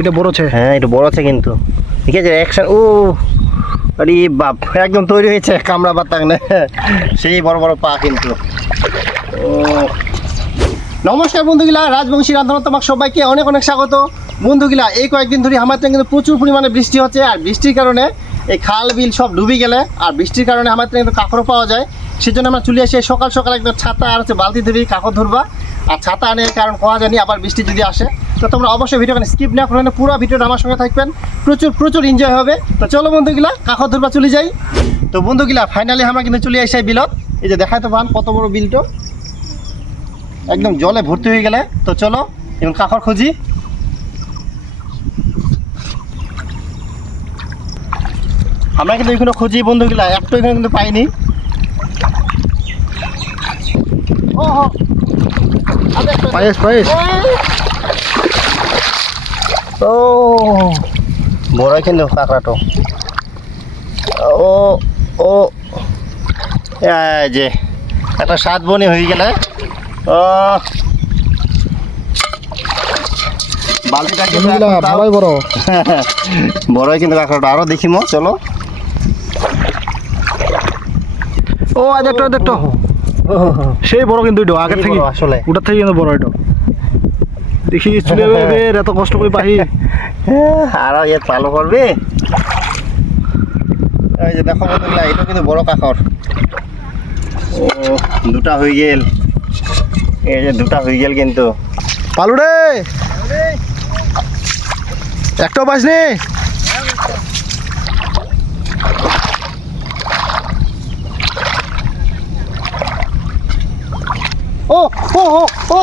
এটা বড় আছে? হ্যাঁ এটা বড় আছে কিন্তু। ঠিক আছে অ্যাকশন ও, আরে বাপ, একদম তৈরি হয়েছে, কামড়া বাতাক না সেই বড় বড় পা কিন্তু। নমস্কার বন্ধুগুলা, রাজবংশী রান্ধনা তোমাকে সবাইকে অনেক অনেক স্বাগত। বন্ধুগুলা, এই কয়েকদিন ধরে আমার তো কিন্তু প্রচুর পরিমাণে বৃষ্টি হচ্ছে, আর বৃষ্টির কারণে এই খাল বিল সব ডুবে গেলে, আর বৃষ্টির কারণে আমার তো কিন্তু কাঁকড়ও পাওয়া যায়। সেজন্য আমরা চলে আসি, সকাল সকাল একদম ছাতা আর হচ্ছে বালতি ধরি কাঁকড় ধরবা। আর ছাতা আনে কারণ কোয়া জানি আবার বৃষ্টি যদি আসে। তো তোমরা অবশ্যই ভিডিওখানে স্কিপ না করে পুরো ভিডিওটা আমার সঙ্গে থাকবেন। প্রচুর প্রচুর এনজয় হবে। তো চলো বন্ধুগুলা, কাঁকড় ধরবা চলে যাই। তো বন্ধুগুলা ফাইনালি আমরা কিন্তু চলে আসি বিলত। এই যে দেখাতে পান কত বড় বিলটো। একদম জলে ভর্তি হয়ে গেলে। তো চলো, এখন কাঁকড় খুঁজি। আমরা কিন্তু এখানে খুঁজি বন্ধুগুলা, একটু এখানে কিন্তু পাইনি। পায়েস পায়েস। ও বড় কিন্তু কাঁকড়াটো ও ও যে একটা সাত বনি হয়ে গেলে ও। বালতিটা কিন্তু ভালোই বড়। বড়ই কিন্তু কাঁকড়াটা আরও দেখিমো চলো। ও একটা দেখতো। সেই বড় কিন্তু এটা এই থেকে আসলে। ওটার থেকে কিন্তু বড় এটা দেখি চলে যাবে এত কষ্ট করে পাহি। আরও ইয়ে চালু করবে? এই যে দেখো বন্ধুগুলা এটা কিন্তু বড় কাঁকড়। ও। দুটা হয়ে গেল। এই যে দুটা হয়ে গেল কিন্তু। পালু রে! একটাও পাস নি? ও ও!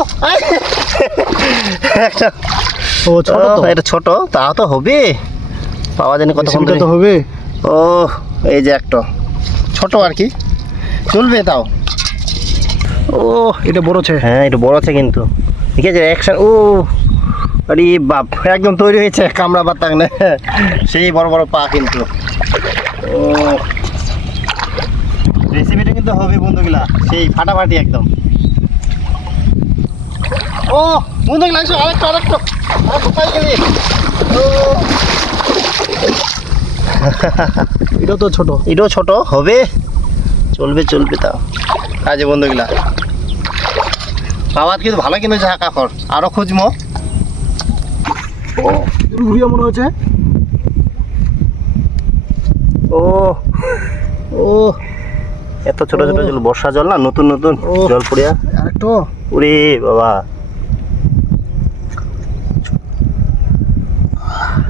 একটা ছোট তো। এটা ছোট তা তো হবে। পাওয়া জানি কত রেসিপিটা তো হবে। ও এই যে একটা। ছোট আর কি। চলবে তাও। ও এটা বড় আছে। হ্যাঁ এটা বড় আছে কিন্তু। ঠিক আছে অ্যাকশন ও। আরে বাপ একদম তৈরি হয়েছে কামড়া বাতাক না সেই বড় বড় পা কিন্তু। ও। রেসিপিটা কিন্তু হবে বন্ধুগুলা সেই ফাটাফাটি একদম। ও বন্ধুগুলা এসো আরেকটা আরেকটা। আরে কোথায় গেলি? এটাও তো ছোট। এটাও ছোট হবে? চলবে চলবে তাও। কাজে বন্ধুগুলা। পাওয়াত কিন্তু ভালো কিন্তু যা কাপড় আরও খুঁজমো ও ঘুরিয়া মনে হচ্ছে ও ও। এত ছোট ছোট জল বর্ষা জল না? নতুন নতুন জল পড়িয়া। আরেকটা। বাবা।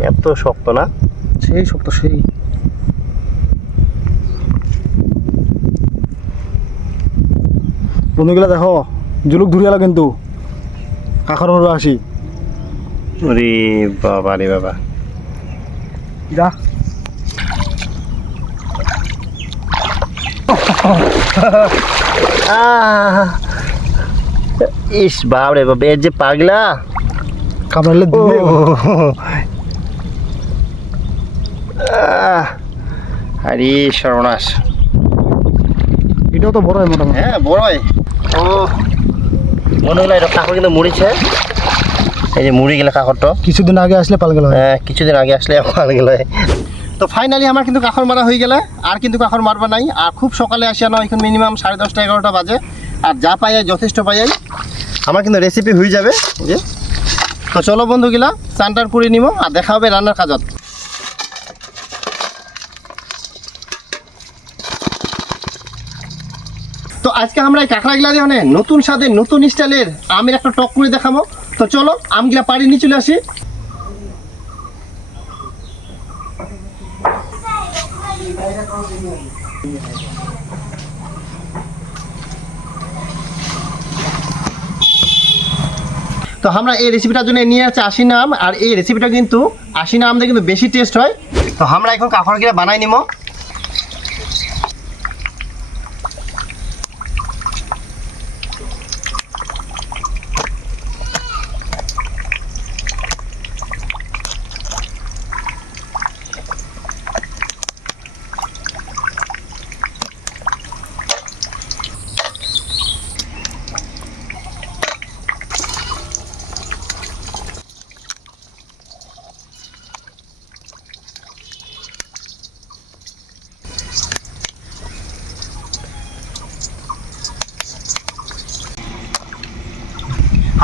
এত শক্ত না? সেই শক্ত সেই। বন্ধুগুলা দেখো জুলুক ধরিয়ালা কিন্তু। কাকর মরবে আসি। ওরে বাবা রে বাবা। যা। ইস বাপ রে বাবা এর যে পাগলা। কামড়ালে দিলে! আরে সর্বনাশ। এটাও তো বড় হয় মোটামুটি। হ্যাঁ বড়ই ও মনে হলো এটা কাকড় কিন্তু মুড়িছে এই যে মুড়ি গেলে কাকড়টা। কিছুদিন আগে আসলে পাল গেল হ্যাঁ কিছুদিন আগে আসলে ভালো গেল তো ফাইনালি আমার কিন্তু কাকড় মারা হয়ে গেলে আর কিন্তু কাকড় মারবা নাই। আর খুব সকালে আসিয়া না এখন মিনিমাম সাড়ে দশটা এগারোটা বাজে। আর যা পাই যথেষ্ট পাই আমার কিন্তু রেসিপি হয়ে যাবে যে তো চলো বন্ধুগুলা চানটার করে নিব আর দেখা হবে রান্নার কাজত তো আজকে আমরা এই কাঁকড়াগুলা দিয়ে মানে নতুন স্বাদের, নতুন স্টাইলের আমের একটা টক করে দেখাবো। তো চলো আমগুলা পাড়ি নিয়ে চলে আসি। তো আমরা এই রেসিপিটার জন্য নিয়ে আসছি আশি নাম, আর এই রেসিপিটা কিন্তু আশি নাম দিয়ে কিন্তু বেশি টেস্ট হয়। তো আমরা এখন কাঁকড় গিয়ে বানাই নিব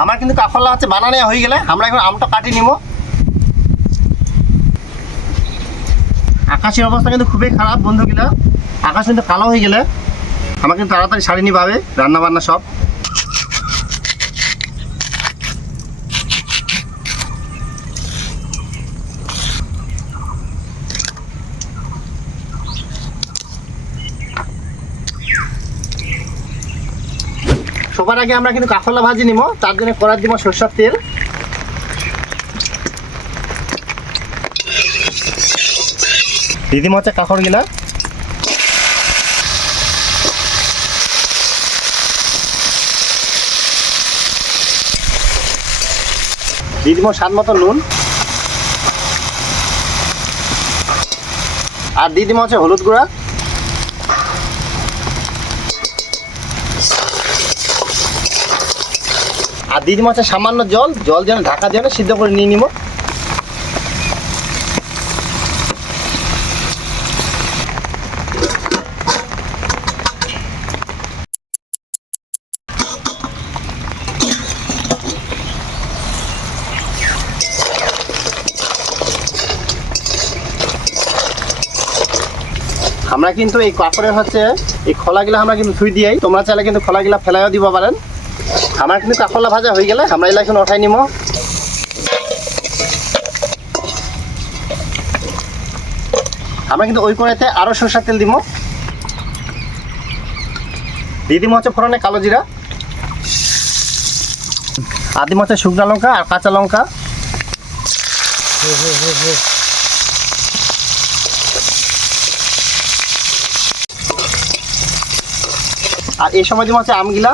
আমার কিন্তু কাফলা হচ্ছে বানানো হয়ে গেলে, আমরা এখন আমটা কাটি নিব। আকাশের অবস্থা কিন্তু খুবই খারাপ বন্ধুগুলো। আকাশ কিন্তু কালো হয়ে গেলে আমার কিন্তু তাড়াতাড়ি সারিনি ভাবে রান্না বান্না সব। সবার আগে আমরা কিন্তু কাঁকরোলা ভাজি নিব তার জন্য করার দিব সরষের তেল। দিদিম হচ্ছে কাঁকড় গিলা দিদিম স্বাদ মতো নুন। আর দিদিম হচ্ছে হলুদ গুঁড়া। আর দিদি মাছের সামান্য জল। জল যেন ঢাকা যেন সিদ্ধ করে নিয়ে নিব। আমরা কিন্তু এই কাপড়ের হচ্ছে এই খোলাগুলা আমরা কিন্তু ধুই দিয়াই। তোমরা চাইলে কিন্তু খোলাগুলা ফেলাইও দিব পারেন। আমার কিন্তু কাঁকরলা ভাজা হয়ে গেলে আমরা এলা এখন উঠাই নিব আমরা কিন্তু ওই কড়াইতে আরও সরষের তেল দিব দিয়ে দিব হচ্ছে ফোড়নে কালো জিরা। আর দিব হচ্ছে শুকনো লঙ্কা আর কাঁচা লঙ্কা। আর এই সময় দিব হচ্ছে আমগিলা।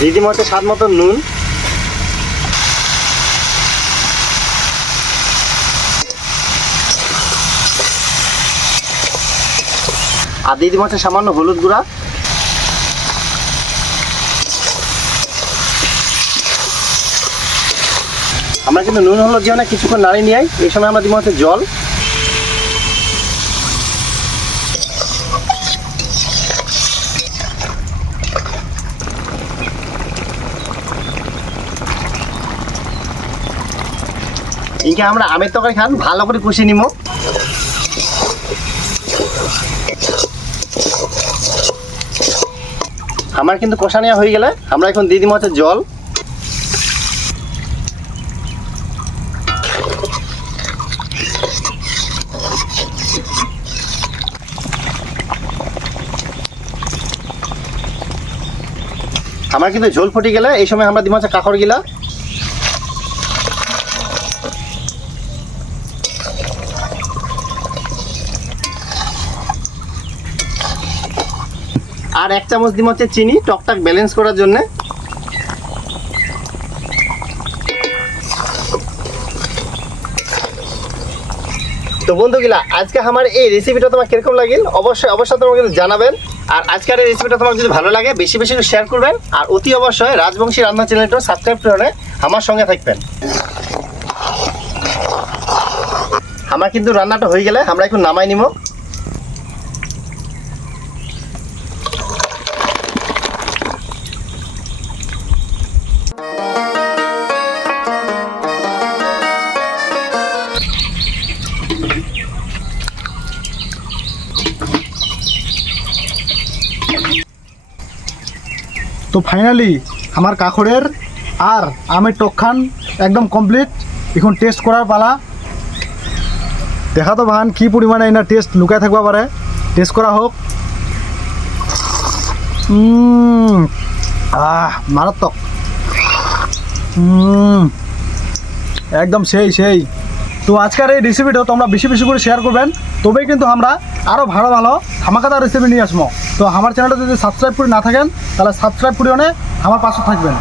দিদি মতো স্বাদ মতো নুন। আর দিদি মতো সামান্য হলুদ গুঁড়া। আমরা কিন্তু নুন হলুদ দিয়ে না কিছুক্ষণ নাড়িয়ে নিয়ে এই সময় আমরা দিব হচ্ছে জল। ইনকে আমরা আমের তরকারি খান, ভালো করে কষিয়ে নিব আমার কিন্তু কষা নেওয়া হয়ে গেলে আমরা এখন দিয়ে দিব হচ্ছে জল। আমার কিন্তু ঝোল ফুটে গেলে এই সময় আমরা হচ্ছে কাকড় গিলা আর এক চামচ দিব হচ্ছে চিনি, টকটাক ব্যালেন্স করার জন্য। তো বন্ধুগুলা, আজকে আমার এই রেসিপিটা তোমার কীরকম লাগিল? অবশ্যই অবশ্যই তোমাকে জানাবেন। আর আজকের এই রেসিপিটা তোমার যদি ভালো লাগে, বেশি বেশি শেয়ার করবেন। আর অতি অবশ্যই রাজবংশী রান্না চ্যানেলটা সাবস্ক্রাইব করে আমার সঙ্গে থাকবেন। আমার কিন্তু রান্নাটা হয়ে গেলে আমরা এখন নামাই নিব তো ফাইনালি আমার কাকড়ের আর আমের টকখান একদম কমপ্লিট এখন টেস্ট করার পালা। দেখা তো ভান কি পরিমাণে এনার টেস্ট লুকায় থাকবা পারে। টেস্ট করা হোক। আহ, মারাত্মক। একদম সেই সেই। তো আজকের এই রেসিপিটা তোমরা বেশি বেশি করে শেয়ার করবেন। তবেই কিন্তু আমরা আরও ভালো ভালো হামাকাদার রেসিপি নিয়ে আসব। তো আমার চ্যানেলটা যদি সাবস্ক্রাইব করে না থাকেন তাহলে সাবস্ক্রাইব করে আমার পাশে থাকবেন।